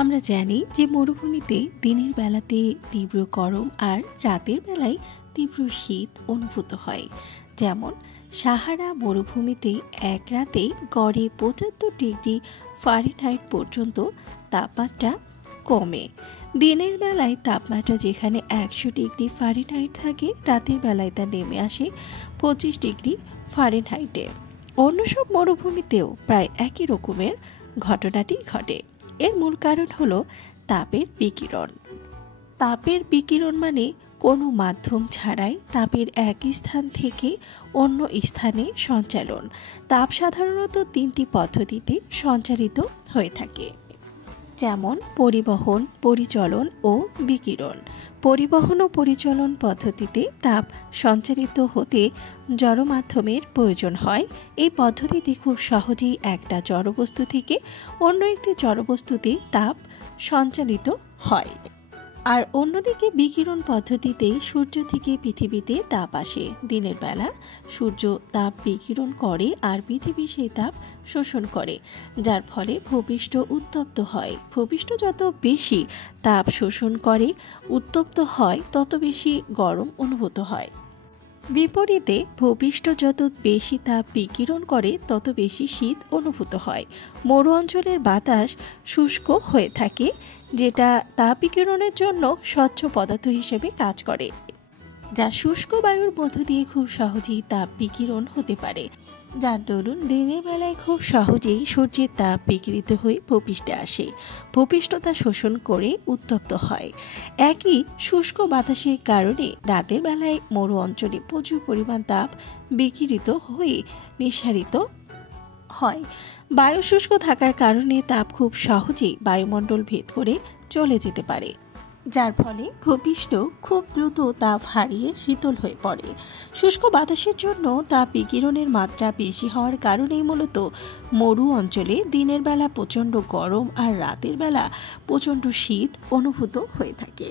আমরা জানি যে মরুভূমিতে দিনের বেলাতে তীব্র গরম আর রাতের বেলায় তীব্র শীত অনুভূত হয়। যেমন সাহারা মরুভূমিতে এক রাতে গড়ে ৭৫ ডিগ্রি ফারেনহাইট পর্যন্ত তাপমাত্রা কমে। দিনের বেলায় তাপমাত্রা যেখানে ১০০ ডিগ্রি ফারেনহাইট থাকে, রাতের বেলায় তা নেমে আসে ২৫ ডিগ্রি ফারেনহাইটে। অন্য সব মরুভূমিতেও প্রায় একই রকমের ঘটনাটি ঘটে। এর মূল কারণ হলো তাপের বিকিরণ। তাপের বিকিরণ মানে কোনো মাধ্যম ছাড়াই তাপের এক স্থান থেকে অন্য স্থানে সঞ্চালন। তাপ সাধারণত ৩টি পদ্ধতিতে সঞ্চারিত হয়ে থাকে, যেমন পরিবহন, পরিচলন ও বিকিরণ। পরিবহন ও পরিচলন পদ্ধতিতে তাপ সঞ্চারিত হতে জড় মাধ্যমের প্রয়োজন হয়। এই পদ্ধতিতে খুব সহজেই একটা জড়বস্তু থেকে অন্য একটি জড়বস্তুতে তাপ সঞ্চালিত হয়। আর অন্যদিকে বিকিরণ পদ্ধতিতে সূর্য থেকে পৃথিবীতে তাপ আসে। দিনের বেলা সূর্য তাপ বিকিরণ করে আর পৃথিবী সেই তাপ শোষণ করে, যার ফলে ভূপৃষ্ঠ উত্তপ্ত হয়। ভূপৃষ্ঠ যত বেশি তাপ শোষণ করে, উত্তপ্ত হয়, তত বেশি গরম অনুভূত হয়। বিপরীতে ভূপৃষ্ঠ যত বেশি তাপ বিকিরণ করে, তত বেশি শীত অনুভূত হয়। মরু অঞ্চলের বাতাস শুষ্ক হয়ে থাকে, যেটা তাপ বিকিরণের জন্য স্বচ্ছ পদার্থ হিসেবে কাজ করে, যা শুষ্ক বায়ুর মধ্য দিয়ে খুব সহজেই তাপ বিকিরণ হতে পারে, যার দরুন দিনের বেলায় খুব সহজেই সূর্যের তাপ বিকিরিত হয়ে ভূপৃষ্ঠে আসে। ভূপৃষ্ঠ তা শোষণ করে উত্তপ্ত হয়। একই শুষ্ক বাতাসের কারণে রাতের বেলায় মরু অঞ্চলে প্রচুর পরিমাণ তাপ বিকিরিত হয়ে নিঃসারিত হয়। বায়ু শুষ্ক থাকার কারণে তাপ খুব সহজেই বায়ুমণ্ডল ভেদ করে চলে যেতে পারে, যার ফলে ভূপৃষ্ঠ খুব দ্রুত তাপ হারিয়ে শীতল হয়ে পড়ে। শুষ্ক বাতাসের জন্য তাপ বিকিরণের মাত্রা বেশি হওয়ার কারণেই মূলত মরু অঞ্চলে দিনের বেলা প্রচণ্ড গরম আর রাতের বেলা প্রচণ্ড শীত অনুভূত হয়ে থাকে।